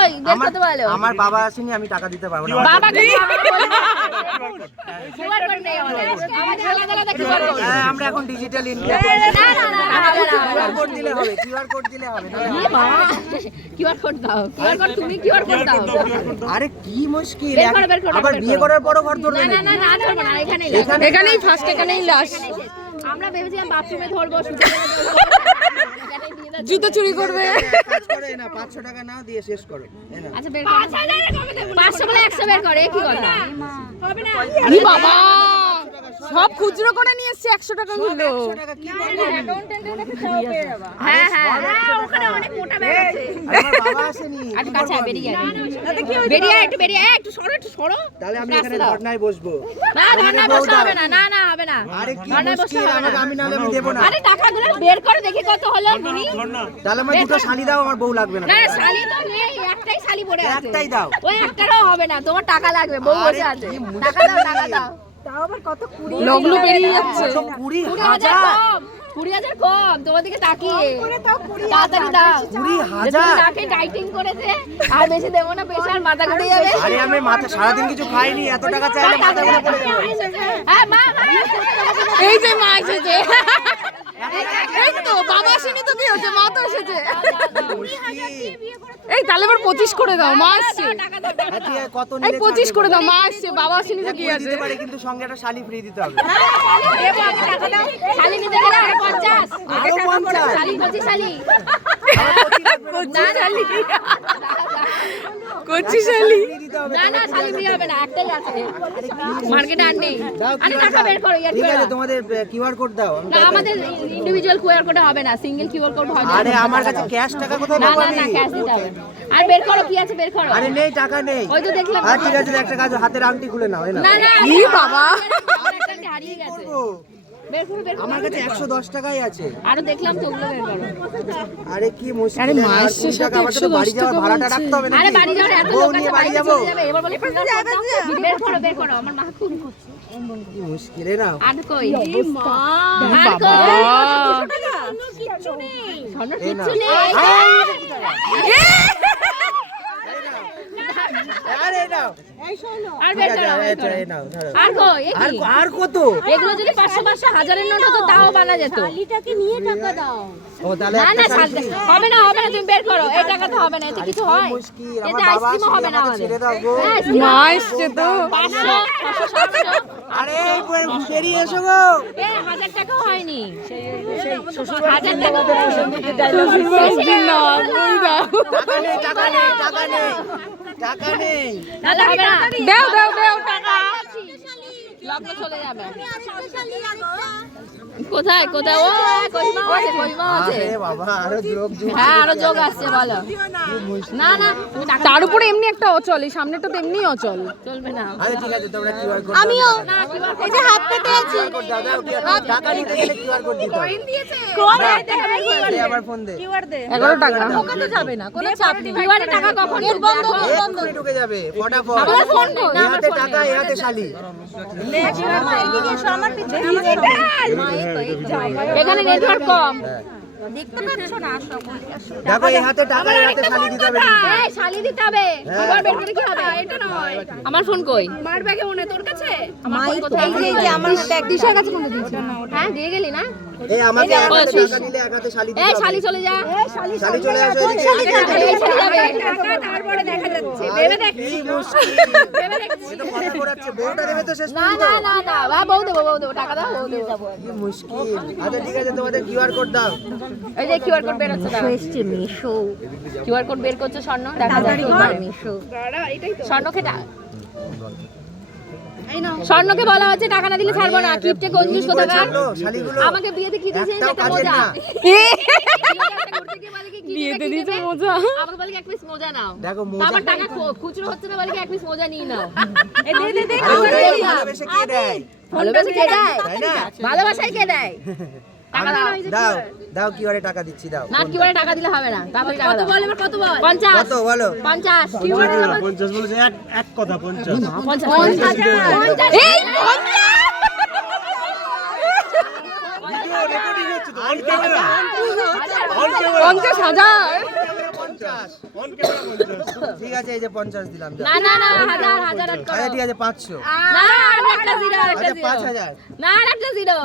কই বের করতে বলো। আমার বাবা আসেনি, আমি টাকা দিতে পারবো না। বাবাকে কিউআর কোড নেই আমাদের। আমাদের আলাদা আলাদা কিউআর কোড। হ্যাঁ, আমরা এখন ডিজিটাল ইন্ডিয়া। না না না কিউআর কোড দিলে হবে, কিউআর কোড দিলে হবে। কিউআর কোড দাও। কিউআর কোড তুমি কিউআর কোড দাও। আরে কি মুশকিল, বের করো, আবার বিয়ে করার পরও ঘর ধরবে না না। না না ধরবো না, এখানেই এখানেই ফার্স্ট, এখানেই লাশ। আমরা ভেবেছিলাম বাথরুমে ধরবো, জুতো চুরি করবে। কাজ করে না, 500 টাকা নাও, দিয়ে শেষ করো। এই নাও। আচ্ছা বের করো। 500 বলে 100 বের করে, কি কথা হবে না। আরে বাবা, সব খুচরো করে নিয়ে এসছে, 100 টাকা হলো। 100 টাকা কি করবে? হ্যাঁ হ্যাঁ ওখানে অনেক মোটা ব্যাগ আছে। আমার বাবা আসেনি। একটু কাছে বেরিয়ে যাবে। বেরিয়ে একটু বেরিয়ে একটু সরো। তাহলে আমি এখানে ধর্নায় বসবো। না ধর্নায় বসতে হবে না, না না হবে না। আরে কি ধর্নায় বসতে মুশকিল, হবে না। আমি নালে আমি দেব না। আরে টাকাগুলো বের করে দেখি কত হলো দিনি। তাহলে আমার দুটো শালি দাও, আমার বউ লাগবে না। না শালি তো নেই, একটাই শালি পড়ে আছে। একটাই দাও। ওই একটারও হবে না, তোমার টাকা লাগবে, বউ বসে আছে। টাকা দাও, টাকা দাও। লগলু বেরিয়ে যাচ্ছে। 20,000 কম, 20,000 কম, তোমার দিকে তাকিয়ে। তাড়াতাড়ি দাও। 20,000 নাকে ডাইটিং করেছে, আর বেশি দেবো না, প্রেশার মাথা ঘুরে যাবে। আরে আমি মাথা সারাদিন কিছু খাইনি, এত টাকা চাইলে মাথা ঘুরে পড়ে যাবে। হ্যাঁ মা এই যে মা এসেছে। এই তো বাবা আসেনি তো কি হচ্ছে, মা তো এসেছে। এই তাহলে এবার 25 করে দাও, মা আসছে। টাকা দাও। হ্যাঁ, ঠিক আছে, কত এই নিলে 25 করে দাও, মা আসছে, বাবা আসেনি তো কি আছে। দিতে পারে, কিন্তু সঙ্গে একটা শালি ফ্রি দিতে হবে। দেবো, আমি টাকা দাও। শালি নিতে গেলে আরো 50। আরো 50? শালি 25 শালি। কচি শালি, কচি শালি। ফ্রি দিতে হবে। না না শালি ফ্রি হবে না, একটাই আছে মার্কেটে আর নেই। দাও আরে QR টাকা বের করো, ইয়ার ঠিক কি আছে, বের তোমাদের কিউআর কোড দাও। আমি না আমাদের ইন্ডিভিজুয়াল কিউআর কোড হবে না, সিঙ্গেল কিউআর কোড হবে। আরে আমার কাছে ক্যাশ টাকা কোথায় না পাবো না আমি? না ক্যাশ দিতে হবে। আর বের করো, কি আছে বের করো। আরে নেই, টাকা নেই। ওই তো দেখলাম। আচ্ছা ঠিক আছে, একটা কাজ, হাতের আংটি খুলে নাও। এই নাও। না না ই বাবা, একটা হারিয়ে গেছে। ও, বের করো বের করো। আমার কাছে 110 টাকাই আছে। আরো দেখলাম তো, ওগুলো বের করো। আরে কি মুশকিল। আরে মাসের সাথে আমার তো বাড়ি 110 যাওয়ার টাকা ভাড়াটা বলছে। রাখতে হবে না। আরে বাড়ি যাওয়ার এত বউ লোক নিয়ে আছে, বাড়ি বাইরে যাবো। চলে যাবে। এবার বলে বের করো আমার মা খুন করছে। কি মুশকিল, এ নাও। আর কই বাবা। কিচ্ছু নেই। শোনো এই নাও। কিচ্ছু নেই। আরে এই নাও। আর ঠিক বের আছে, করো বের এটা করো। এই নাও, ধরো। আর কই এ আর কি? আর কত? এগুলো যদি 500 হাজারের নোট হতো তাও বানা যেত। শালিটাকে নিয়ে টাকা দাও। ও তাহলে না না একটা শাড়ি সালতে free। হবে না তুমি বের করো। এই টাকা তো হবে না, এতে কিছু হয়? মুশকিল, এতে আমার বাবা আইসক্রিমও হবে আসেনি, না আমাকে আমাদের। ছেড়ে দাও গো। হ্যাঁ, আইসক্রিম মা এসছে তো। 500 700। আরে বেরিয়ে এসো গো। এ 1000 টাকাও হয়নি। 1000 টাকা শ্বশুর বাড়ির না, তুই দাও। টাকা নেই, টাকা নেই, টাকা নেই, টাকা নেই। তাহলে হবে না। দাও দাও দাও টাকা। লগ্ন চলে যাবে। কোথায় কোথায়? ও কইমা আছে, কইমা আছে। আরে বাবা, আরো যোগ যোগ। হ্যাঁ আরো যোগ আসছে, বলো। না না তুমি টাকা তার উপরে এমনি একটা অচল, এই সামনেটা তো এমনি অচল। চলবে না। আরে ঠিক আছে, তোমরা কিউআর কোড আমিও না কিউআর এই যে হাত পেতে আছি। কোড দাও, দাও টাকা নিতে গেলে কিউআর কোড দিতে হবে। দিয়েছে। দে আমার ফোন দে। 11 টাকা। ওখানে যাবে না, কোনো চাপ নেই। কিউআরে টাকা কখন বন্ধ? এক্ষুনি ঢুকে যাবে, ফটাফট। আমার ফোন কই? এ হাতে টাকা, এ হাতে শালি। এখানে নেটওয়ার্ক কম। দেখতে পাচ্ছ না? আসো। দেখো, এই হাতে টাকা, এই হাতে শালি দিতে হবে কিন্তু। এই শালি দিতে হবে। কিউআর বের করে কি হবে? এটা নয়। আমার ফোন কই? মার ব্যাগে মনে তোর কাছে? আমার ফোন কোথায়? এই যে আমার ব্যাগ দিশার কাছে ফোন দিয়েছি। হ্যাঁ দিয়ে গেলি না? এই আমাকে এক হাতে পঁচিশ। টাকা নিলে এক হাতে শালি দিতে এই হবে। শালি চলে যা। শালি চলে আসো এদিকে। এই শালি যাবে। টাকা তারপরে দেখা যাচ্ছে। ভেবে দেখ। কি মুশকিল। এ তো কথা ঘোরাচ্ছে, বউটা দেবে তো শেষ না পর্যন্ত। না না না বা বউ দেবো টাকা দাও, বউ দেবো। কি মুশকিল। আচ্ছা ঠিক আছে, তোমাদের কিউআর কোড দাও। এই যে কিউআর কোড বের হচ্ছে, দাও। এসছে মিশো। কিউআর কোড বের করছে স্বর্ণ, দেখা যাচ্ছে এবারে। মিশো। স্বর্ণকে স্বর্ণকে বলা হচ্ছে টাকা না দিলে ছাড়বো না। কিপটে কঞ্জুস কোথাকার। ছাড়লো, শালিগুলো। আমাকে বিয়েতে কি দিয়েছে? একটাও একটা কাজের মোজা। না। বিয়েতে দিয়েছে মোজা। আমাকে বলে কি এক পিস মোজা নাও। দেখো, মোজা। তারপর টাকা খুচরো হচ্ছে না, বলে কি এক পিস মোজা নিয়ে নাও। আরে ওটাকে ভালোবেসে কে দেয়? ভালোবাসা কে দেয়? তাই না? ভালোবাসাই কে দেয়? টাকা দাও। দাও, দাও কিউআরে টাকা দিচ্ছি, দাও। না কিউআরে টাকা দিলে হবে না। তারপর টাকা দাও। কত বল? 50 কত বলো? 50 কিউআরে 50 বলেছে, এক কথা 50। 50 এই ভিডিও রেকর্ডিং হচ্ছে তো, অন ক্যামেরা। 50,000। অন ক্যামেরা 50 ঠিক আছে এই যে 50 দিলাম যা। না না না হাজার হাজার add করো। আচ্ছা ঠিক আছে 500 না আর একটা জিরো একটা আচ্ছা জিরো 5000 না আর একটা জিরো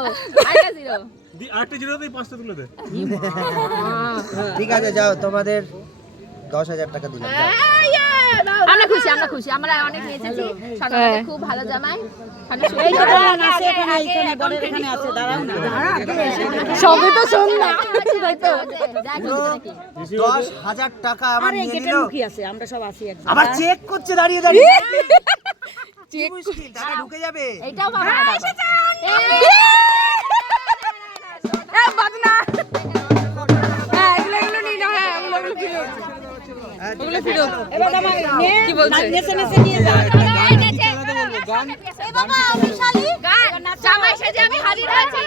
আরেকটা জিরো দি 8টা জিরোতেই 5টা তুলে দে ঠিক আছে যাও তোমাদের 10000 টাকা দিলাম যাও। আমরা খুশি আমরা অনেক নিয়েছি সনাতন খুব ভালো জামাই সবে তো শোন না 10000 টাকা আমার নিয়ে নিল কি আছে আমরা সব আসি একদম আবার চেক করছে দাঁড়িয়ে দাঁড়িয়ে চেক মুশকিল টাকা ঢুকে যাবে এইটাও পাবো না কি বলছে নেচে নেচে নিয়ে যা জামাই সেজে আমি হাজির হয়েছি